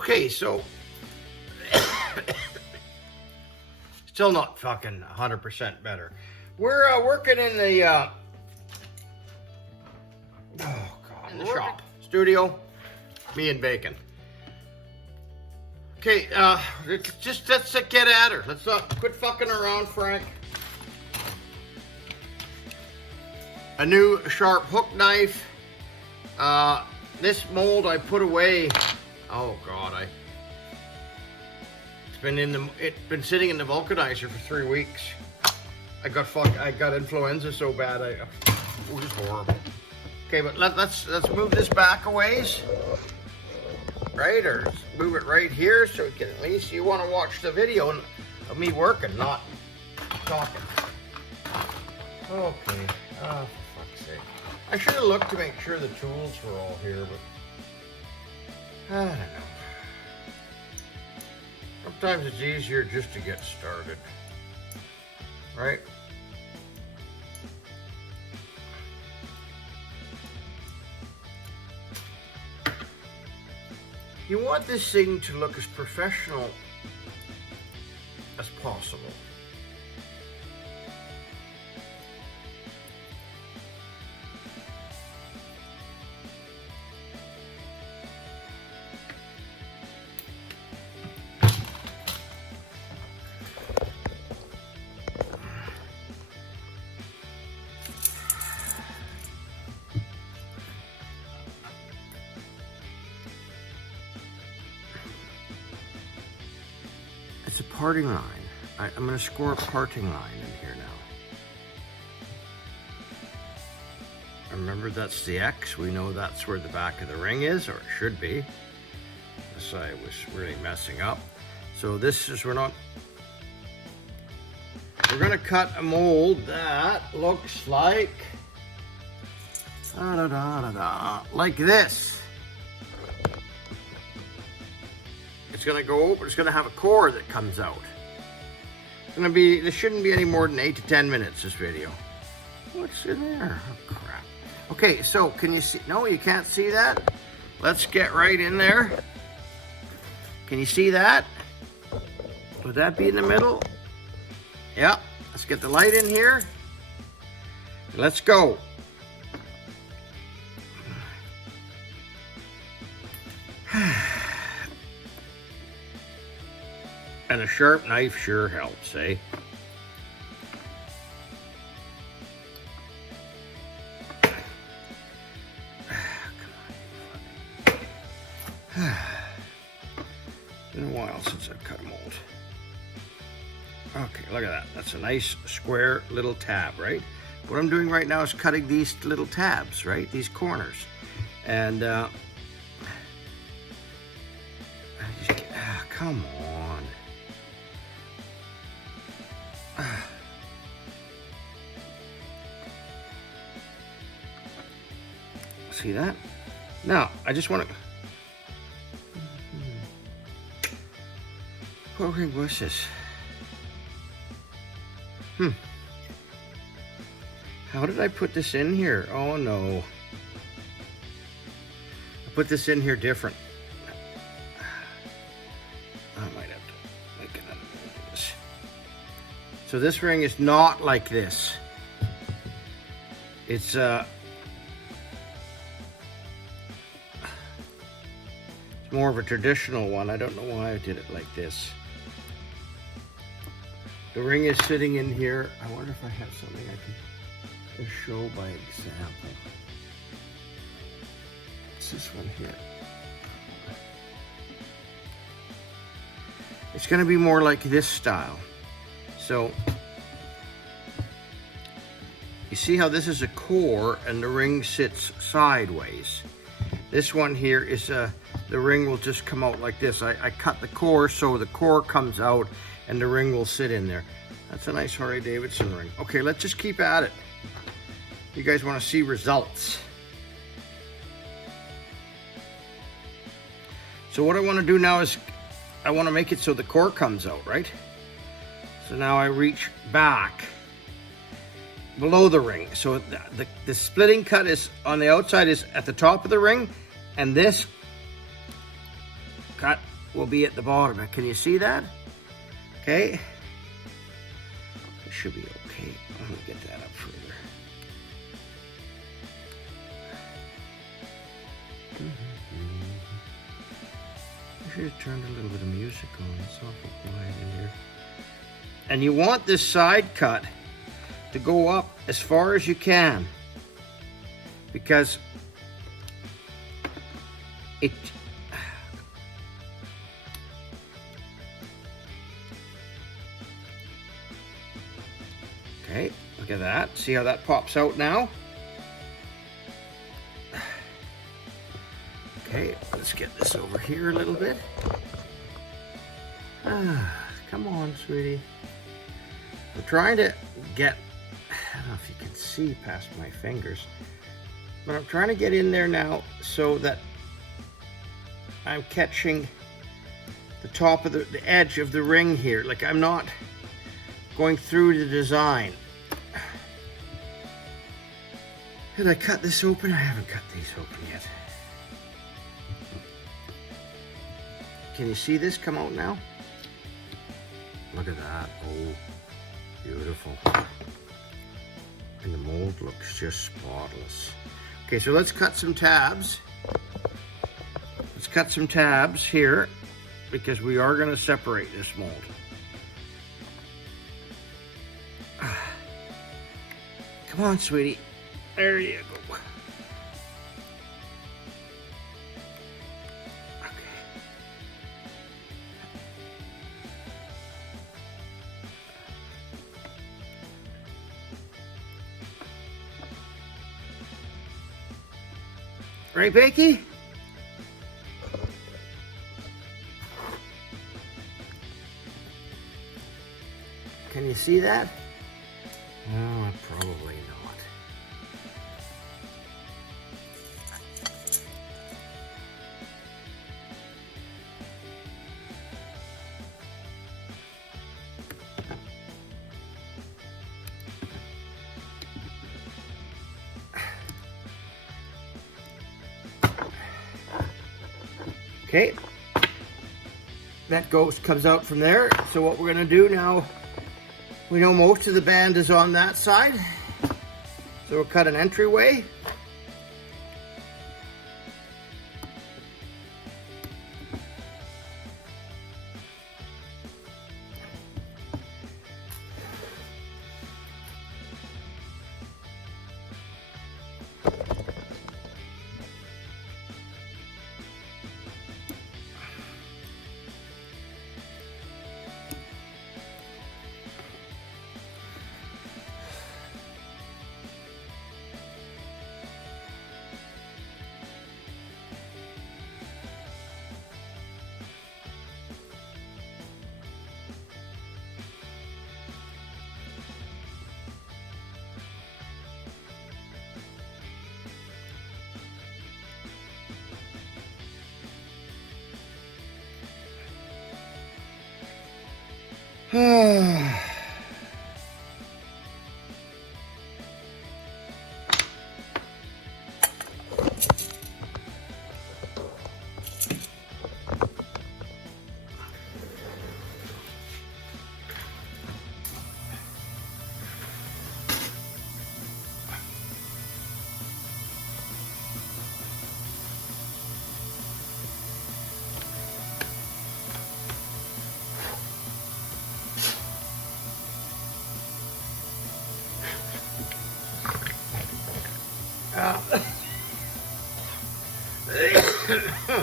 Okay, so still not fucking 100% better. We're working in the oh god, in the shop studio. Me and Bacon. Okay, let's get at her. Let's quit fucking around, Frank. A new sharp hook knife. This mold I put away. Oh god, it's been sitting in the vulcanizer for 3 weeks. I got influenza so bad. It was horrible. Okay, but let's move this back a ways. Right, or move it right here so we can at least you want to watch the video of me working, not talking. Okay. Oh, for fuck's sake. I should have looked to make sure the tools were all here, but I don't know. Sometimes it's easier just to get started, right? You want this thing to look as professional as possible. It's a parting line. I'm going to score a parting line in here now. Remember, that's the X. We know that's where the back of the ring is, or it should be. This I was really messing up. So this is, we're going to cut a mold that looks like, like this. It's gonna go over, it's gonna have a core that comes out. It's gonna be, this shouldn't be any more than 8 to 10 minutes, this video. What's in there? Oh crap. Okay, so can you see, no, you can't see that? Let's get right in there. Can you see that? Would that be in the middle? Yeah, let's get the light in here. Let's go. And a sharp knife sure helps, eh? Been a while since I've cut a mold. Okay, look at that. That's a nice square little tab, right? What I'm doing right now is cutting these little tabs, right? These corners. And, come on. See that? Now, I just want to... What ring was this? How did I put this in here? Oh no. I put this in here different. I might have to make another mold of this. So this ring is not like this. It's more of a traditional one. I don't know why I did it like this. The ring is sitting in here. I wonder if I have something I can show by example. It's this one here. It's going to be more like this style. So you see how this is a core and the ring sits sideways. This one here is the ring will just come out like this. I cut the core so the core comes out and the ring will sit in there. That's a nice Harley Davidson ring. Okay, let's just keep at it. You guys want to see results. So what I want to do now is I want to make it so the core comes out, right? So now I reach back below the ring. So the splitting cut is on the outside is at the top of the ring, and this cut will be at the bottom. Can you see that? Okay. It should be okay. Let me get that up further. I should have turned a little bit of music on. It's awful quiet in here. And you want this side cut to go up as far as you can, because it okay, look at that. See how that pops out now? Okay, let's get this over here a little bit. Come on, sweetie. I'm trying to get, I don't know if you can see past my fingers, but I'm trying to get in there now so that I'm catching the top of the edge of the ring here. Like I'm not going through the design. Did I cut this open? I haven't cut these open yet. Can you see this come out now? Look at that. Oh, beautiful. And the mold looks just spotless. Okay, so let's cut some tabs. Let's cut some tabs here because we are going to separate this mold. Come on, sweetie. There you go. Right, Becky? Can you see that? Oh, probably not. Okay, that comes out from there. So what we're gonna do now, we know most of the band is on that side. So we'll cut an entryway.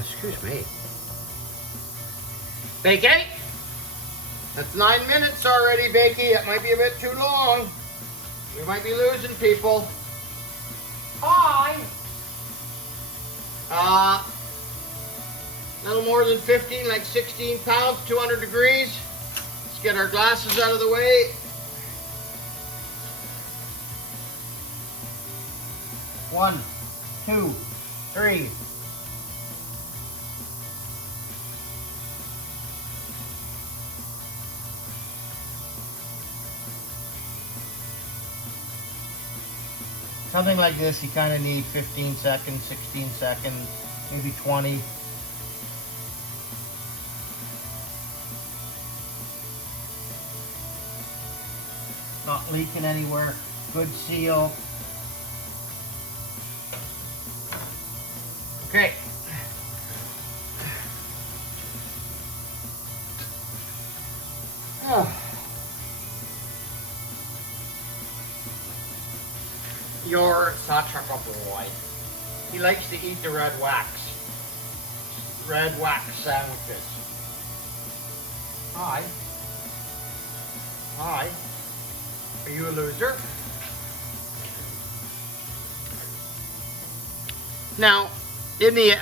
Excuse me. Bakey? That's 9 minutes already, Bakey. That might be a bit too long. We might be losing people. Hi. A little more than 15, like 16 pounds, 200 degrees. Let's get our glasses out of the way. One, two, three. Something like this, you kind of need 15 seconds, 16 seconds, maybe 20. not leaking anywhere, good seal. Okay. You're such a good boy. He likes to eat the red wax. Red wax sandwiches. Hi. Hi. Are you a loser? Now,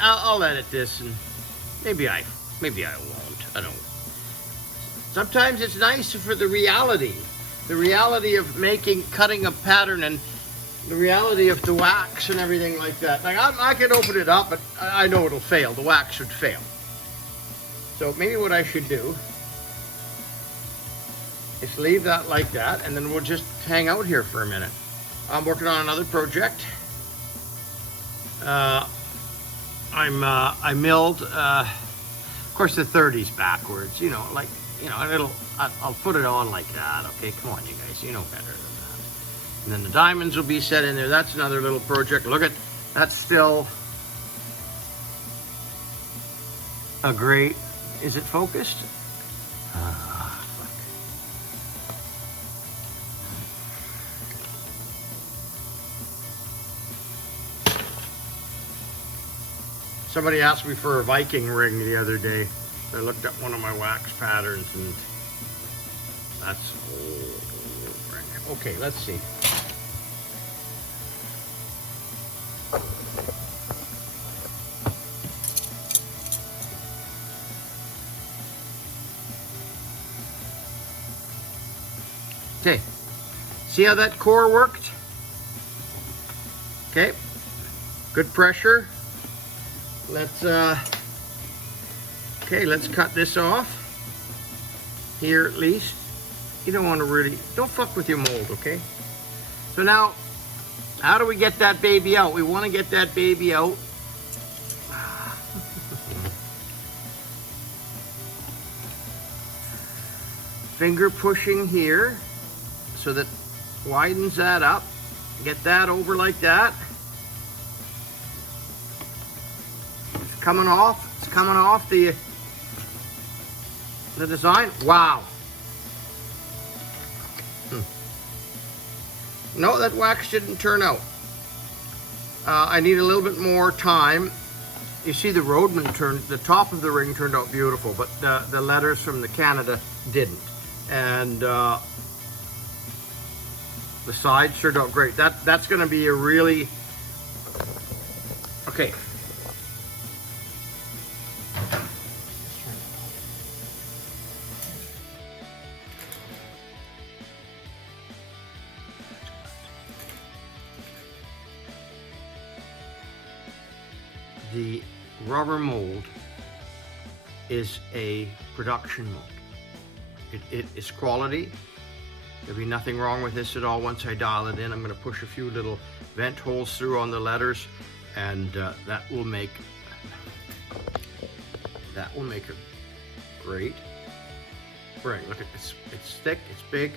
I'll edit this, and maybe I won't. I don't. Sometimes it's nice for the reality of cutting a pattern, and the reality of the wax and everything like that. Like I could open it up, but I know it'll fail. The wax should fail. So maybe what I should do is leave that like that, and then we'll just hang out here for a minute. I'm working on another project. I milled, of course the 30s backwards, I'll put it on like that. Okay, come on you guys, you know better than that. And then the diamonds will be set in there. That's another little project. Look at, that's still a great, is it focused? Fuck. Somebody asked me for a Viking ring the other day. I looked up one of my wax patterns, and that's old ring. Okay, let's see. Okay, see how that core worked? Okay, good pressure. Let's cut this off here at least. You don't want to don't fuck with your mold, okay? So now, how do we get that baby out? We want to get that baby out. Finger pushing here so that widens that up. Get that over like that. It's coming off. It's coming off the design. Wow. No, that wax didn't turn out. I need a little bit more time. You see the Rodman the top of the ring turned out beautiful, but the letters from the Canada didn't. And the sides turned out great. That's gonna be a really, okay. The rubber mold is a production mold. It is quality. There'll be nothing wrong with this at all once I dial it in. I'm going to push a few little vent holes through on the letters, and that will make a great ring. Look at this. It's thick. It's big.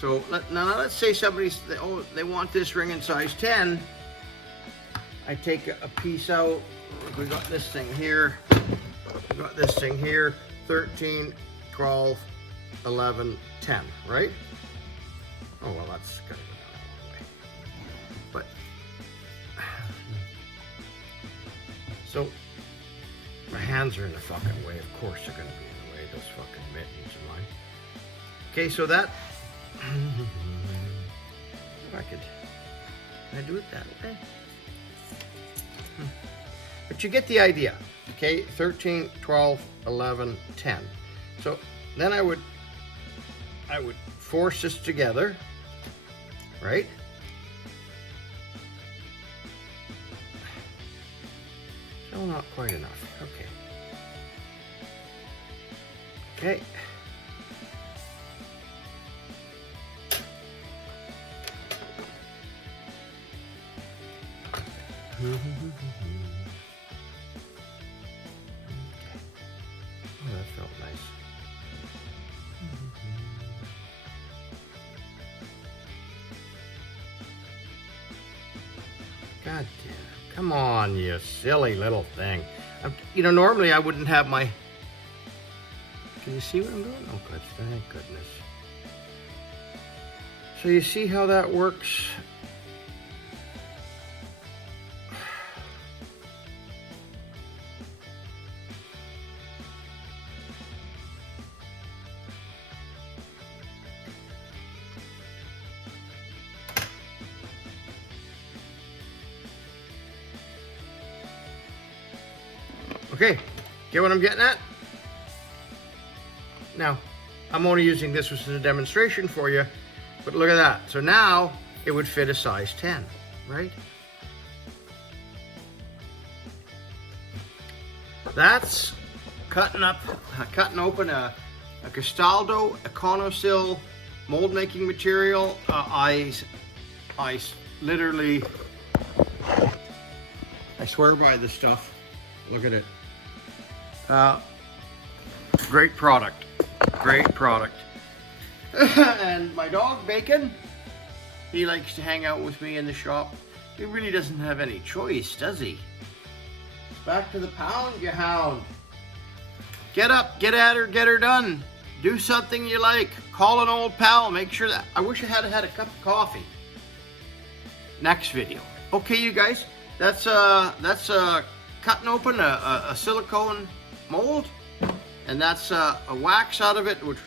So now let's say they want this ring in size 10. I take a piece out. We got this thing here. We got this thing here. 13, 12, 11, 10, right? Oh, well, that's gotta go down a long way. But, so, my hands are in the fucking way. Of course they're gonna be in the way, those fucking mittens of mine. Okay, so that, if I could, can I do it that way? But you get the idea, okay? 13, 12, 11, 10. So then I would force this together, right? Still not quite enough, okay. Okay. Oh, that felt nice. God damn. Come on, you silly little thing. You know, normally I wouldn't have my... Can you see what I'm doing? Oh, good. Thank goodness. So you see how that works? Okay, get what I'm getting at? Now, I'm only using this as a demonstration for you, but look at that. So now it would fit a size 10, right? That's cutting open a Castaldo econosil mold making material. I literally, I swear by this stuff. Look at it. Great product. Great product. And my dog Bacon, he likes to hang out with me in the shop. He really doesn't have any choice, does he? Back to the pound, you hound. Get up, get at her, get her done. Do something you like. Call an old pal. Make sure that... I wish I had had a cup of coffee. Next video. Okay, you guys. That's cutting open a silicone mold, and that's a wax out of it, which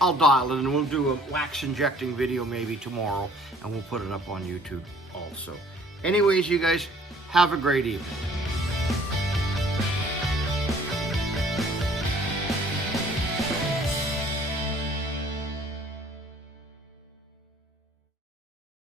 I'll dial it, and we'll do a wax injecting video maybe tomorrow, and we'll put it up on YouTube also. Anyways, you guys, have a great evening.